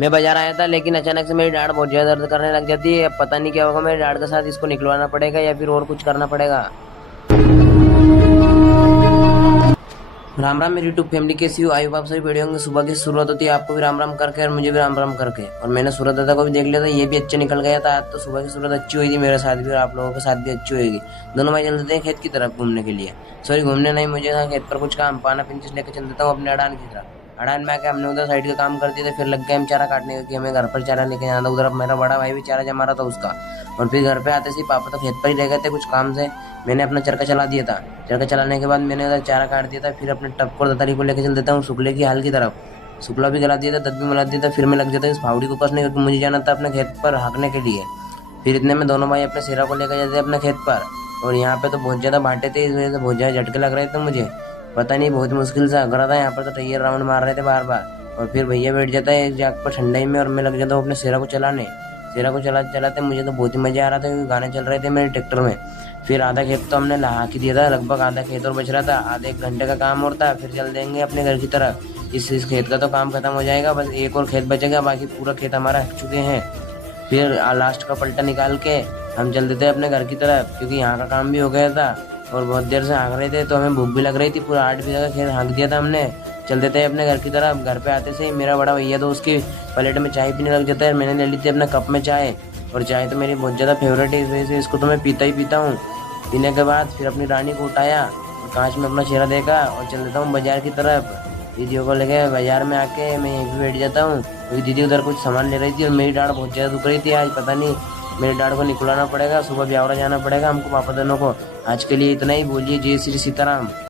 मैं बाजार आया था, लेकिन अचानक से मेरी डाँट बहुत ज़्यादा दर्द करने लग जाती है। अब पता नहीं क्या होगा, मेरी डाँट के साथ इसको निकलवाना पड़ेगा या फिर और कुछ करना पड़ेगा। राम राम मेरी यूट्यूब फैमिली, कैसी हो? आई होप आप सभी बढ़िया होंगे। सुबह की शुरुआत होती है आपको भी राम राम करके और मुझे भी राम राम करके। और मैंने सूरज दादा को भी देख लिया था, ये भी अच्छे निकल गया था। आज तो सुबह की शुरुआत अच्छी हुई थी मेरे साथ भी और आप लोगों के साथ भी अच्छी होगी। दोनों भाई चल देते हैं खेत की तरफ घूमने के लिए। सॉरी, घूमने नहीं, मुझे था खेत पर कुछ काम, पाना पिंचिस लेकर चल देता हूँ अपने अड़ान की तरफ। अड़ान में आके हमने उधर साइड का काम कर दिया था, फिर लग गए हम चारा काटने का कि हमें घर पर चारा लेके जाना था। उधर मेरा बड़ा भाई भी चारा जमा रहा था उसका। और फिर घर पे आते से पापा तो खेत पर ही रह गए थे कुछ काम से। मैंने अपना चरखा चला दिया था। चरखा चलाने के बाद मैंने उधर चारा काट दिया था, फिर अपने टप को दतारी को लेकर चल देता हूँ शुक्ले की हाल की तरफ। शुक्ला भी गला दिया था, दत भी मिला दिया था, फिर मैं लग जाता इस फावड़ी को कसने, क्योंकि मुझे जाना था अपने खेत पर हाँकने के लिए। फिर इतने में दोनों भाई अपने सिरा को लेकर जाते अपने खेत पर। और यहाँ पे तो बहुत ज्यादा भाटे थे, इस वजह से बहुत ज्यादा झटके लग रहे थे मुझे। पता नहीं, बहुत मुश्किल से हक रहा था। यहाँ पर तो टैयर राउंड मार रहे थे बार बार। और फिर भैया बैठ जाता है एक जाग पर ठंडाई में और मैं लग जाता हूँ अपने सिरा को चलाने। सिरा को चलाते चलाते मुझे तो बहुत ही मजा आ रहा था, क्योंकि गाने चल रहे थे मेरे ट्रैक्टर में। फिर आधा खेत तो हमने लहा के दिया था, लगभग आधा खेत और बच रहा था। आधे एक घंटे का काम और था, फिर चल देंगे अपने घर की तरफ। इस खेत का तो काम खत्म हो जाएगा, बस एक और खेत बचेगा, बाकी पूरा खेत हमारा हक चुके हैं। फिर लास्ट का पलटा निकाल के हम चल देते अपने घर की तरफ, क्योंकि यहाँ का काम भी हो गया था और बहुत देर से हाँक रहे थे तो हमें भूख भी लग रही थी। पूरा 8 बीघा का खेत हाँक दिया था हमने। चल देते अपने घर की तरफ। घर पे आते से ही मेरा बड़ा भैया तो उसकी प्लेट में चाय पीने लग जाता है। मैंने ले ली थी अपने कप में चाय, और चाय तो मेरी बहुत ज़्यादा फेवरेट है, इस वजह से इसको तो मैं पीता ही पीता हूँ। पीने के बाद फिर अपनी रानी को उठाया और कांच में अपना चेहरा देखा और चल देता हूँ बाजार की तरफ। दीदियों को लेके बाजार में आके मैं यहीं पे बैठ जाता हूँ, क्योंकि दीदी उधर कुछ सामान ले रही थी और मेरी डाँट बहुत ज़्यादा दुख रही थी आज। पता नहीं, मेरी डाँट को निकुलाना पड़ेगा, सुबह ब्यावरा जाना पड़ेगा हमको पापा दोनों को। आज के लिए इतना ही। बोलिए जय श्री सीताराम।